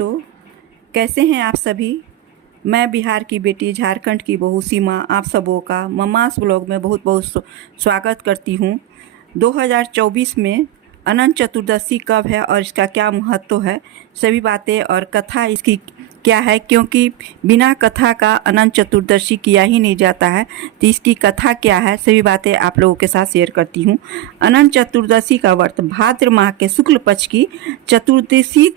दोस्तों, कैसे हैं आप सभी। मैं बिहार की बेटी, झारखंड की बहू सीमा आप सबों का मम्मास ब्लॉग में बहुत बहुत स्वागत करती हूँ। 2024 में अनंत चतुर्दशी कब है और इसका क्या महत्व है, सभी बातें और कथा इसकी क्या है, क्योंकि बिना कथा का अनंत चतुर्दशी किया ही नहीं जाता है। तो इसकी कथा क्या है, सभी बातें आप लोगों के साथ शेयर करती हूँ। अनंत चतुर्दशी का व्रत भाद्र माह के शुक्ल पक्ष की चतुर्दशी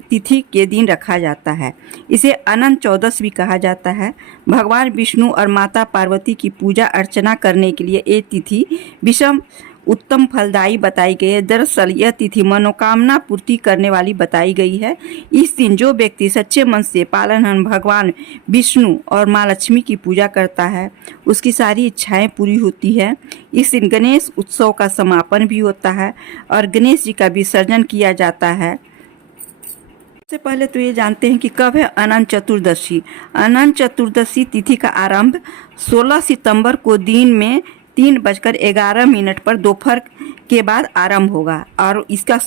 तिथि के दिन रखा जाता है। इसे अनंत चौदस भी कहा जाता है। भगवान विष्णु और माता पार्वती की पूजा अर्चना करने के लिए ये तिथि विषम उत्तम फलदायी बताई गई है। दरअसल यह तिथि मनोकामना पूर्ति करने वाली बताई गई है। इस दिन जो व्यक्ति सच्चे मन से पालनहार भगवान विष्णु और माँ लक्ष्मी की पूजा करता है, उसकी सारी इच्छाएं पूरी होती है। इस दिन गणेश उत्सव का समापन भी होता है और गणेश जी का विसर्जन किया जाता है। सबसे पहले तो ये जानते हैं कि कब है अनंत चतुर्दशी। अनंत चतुर्दशी तिथि का आरंभ 16 सितंबर को दिन में 3:11 पर दोपहर के बाद आरंभ होगा और इसका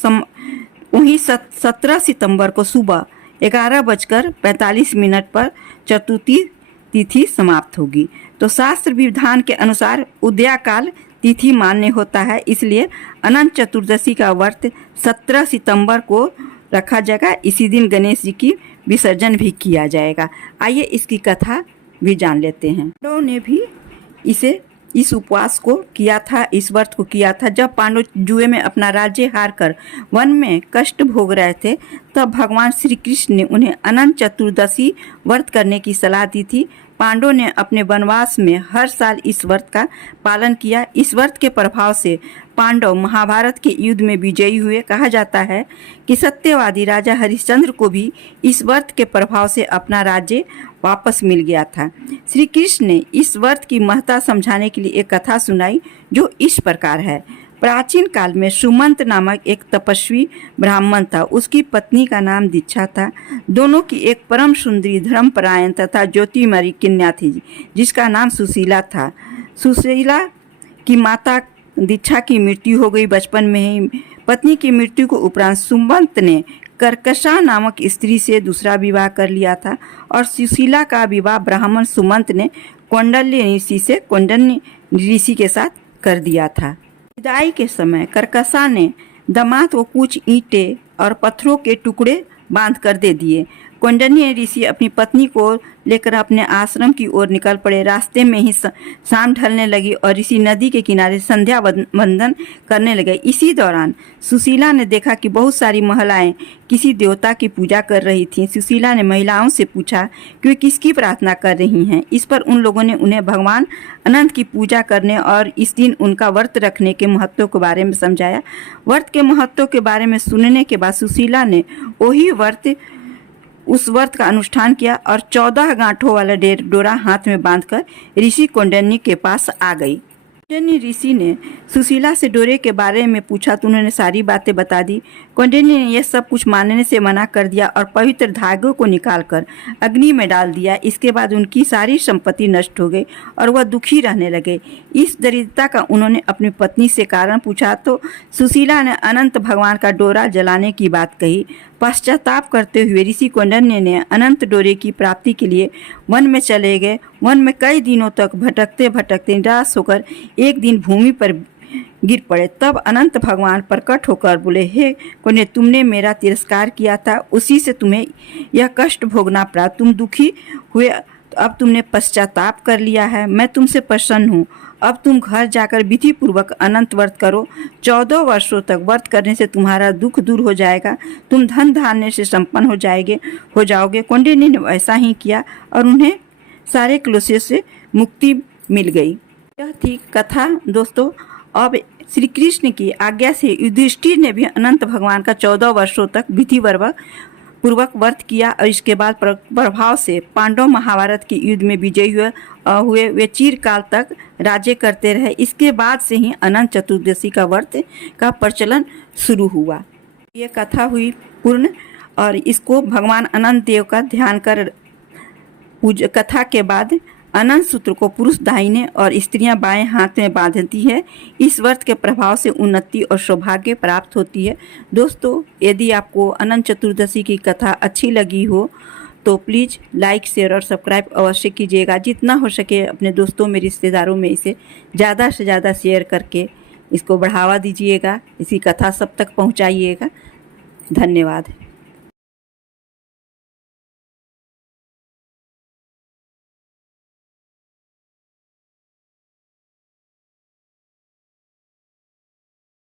वहीं 17 सितंबर को सुबह 11:45 पर चतुर्थी तिथि समाप्त होगी। तो शास्त्र विधान के अनुसार उदयाकाल तिथि मान्य होता है, इसलिए अनंत चतुर्दशी का व्रत 17 सितंबर को रखा जाएगा। इसी दिन गणेश जी की विसर्जन भी किया जाएगा। आइए इसकी कथा भी जान लेते हैं। पांडवों ने भी इस उपवास को किया था, इस व्रत को किया था। जब पांडव जुए में अपना राज्य हारकर वन में कष्ट भोग रहे थे, तब भगवान श्री कृष्ण ने उन्हें अनंत चतुर्दशी व्रत करने की सलाह दी थी। पांडवों ने अपने वनवास में हर साल इस व्रत का पालन किया। इस व्रत के प्रभाव से पांडव महाभारत के युद्ध में विजयी हुए। कहा जाता है कि सत्यवादी राजा हरिश्चंद्र को भी इस व्रत के प्रभाव से अपना राज्य वापस मिल गया था। श्री कृष्ण ने इस व्रत की महत्ता समझाने के लिए एक कथा सुनाई, जो इस प्रकार है। प्राचीन काल में सुमंत नामक एक तपस्वी ब्राह्मण था। उसकी पत्नी का नाम दीक्षा था। दोनों की एक परम सुंदरी, धर्मपरायण तथा ज्योतिमयी कन्या थी, जिसका नाम सुशीला था। सुशीला की माता दीक्षा की मृत्यु हो गई बचपन में ही। पत्नी की मृत्यु को उपरांत सुमंत ने कर्कशा नामक स्त्री से दूसरा विवाह कर लिया था और सुशीला का विवाह ब्राह्मण सुमंत ने कौंडिन्य ऋषि के साथ कर दिया था। विदाई के समय कर्कशा ने दामाद को कुछ ईंटें और पत्थरों के टुकड़े बांध कर दे दिए। कौंडिन्य ऋषि अपनी पत्नी को लेकर अपने आश्रम की ओर निकल पड़े। रास्ते में ही शाम ढलने लगी और ऋषि नदी के किनारे संध्या वंदन करने लगे। इसी दौरान सुशीला ने देखा कि बहुत सारी महिलाएं किसी देवता की पूजा कर रही थीं। सुशीला ने महिलाओं से पूछा कि वे किसकी प्रार्थना कर रही हैं। इस पर उन लोगों ने उन्हें भगवान अनंत की पूजा करने और इस दिन उनका व्रत रखने के महत्व के बारे में समझाया। व्रत के महत्व के बारे में सुनने के बाद सुशीला ने उस व्रत का अनुष्ठान किया और 14 गांठों वाला डोरा हाथ में बांधकर ऋषि कौंडिन्य के पास आ गई। कौंडिन्य ऋषि ने सुशीला से डोरे के बारे में पूछा तो उन्होंने सारी बातें बता दी। कौंडिन्य ने यह सब कुछ मानने से मना कर दिया और पवित्र धागों को निकालकर अग्नि में डाल दिया। इसके बाद उनकी सारी संपत्ति नष्ट हो गई और वह दुखी रहने लगे। इस दरिद्रता का उन्होंने अपनी पत्नी से कारण पूछा तो सुशीला ने अनंत भगवान का डोरा जलाने की बात कही। पश्चाताप करते हुए ऋषि कौंडिन्य ने अनंत डोरे की प्राप्ति के लिए वन में चले गए। वन में कई दिनों तक भटकते भटकते निराश होकर एक दिन भूमि पर गिर पड़े। तब अनंत भगवान प्रकट होकर बोले, हे कौंडिन्य, तुमने मेरा तिरस्कार किया था, उसी से तुम्हें यह कष्ट भोगना पड़ा। तुम दुखी हुए, अब तुमने पश्चाताप कर लिया है। मैं तुमसे प्रसन्न हूँ। अब तुम घर जाकर विधि पूर्वक अनंत व्रत करो। 14 वर्षों तक व्रत करने से तुम्हारा दुख दूर हो जाएगा। तुम धन धान्य से संपन्न हो जाओगे। कौंडिन्य ने ऐसा ही किया और उन्हें सारे क्लेशों से मुक्ति मिल गई। यह थी कथा दोस्तों। अब श्री कृष्ण की आज्ञा से युधिष्ठिर ने भी अनंत भगवान का 14 वर्षों तक विधि पूर्वक व्रत किया और इसके बाद प्रभाव से पांडव महाभारत के युद्ध में विजयी हुए। वे चिरकाल तक राज्य करते रहे। इसके बाद से ही अनंत चतुर्दशी का व्रत का प्रचलन शुरू हुआ। ये कथा हुई पूर्ण और इसको भगवान अनंत देव का ध्यान कर कथा के बाद अनंत सूत्र को पुरुष दाहिने और स्त्रियां बाएं हाथ में बांधती है। इस व्रत के प्रभाव से उन्नति और सौभाग्य प्राप्त होती है। दोस्तों, यदि आपको अनंत चतुर्दशी की कथा अच्छी लगी हो तो प्लीज़ लाइक, शेयर और सब्सक्राइब अवश्य कीजिएगा। जितना हो सके अपने दोस्तों में, रिश्तेदारों में इसे ज़्यादा से ज़्यादा शेयर करके इसको बढ़ावा दीजिएगा। इसी कथा सब तक पहुंचाइएगा। धन्यवाद।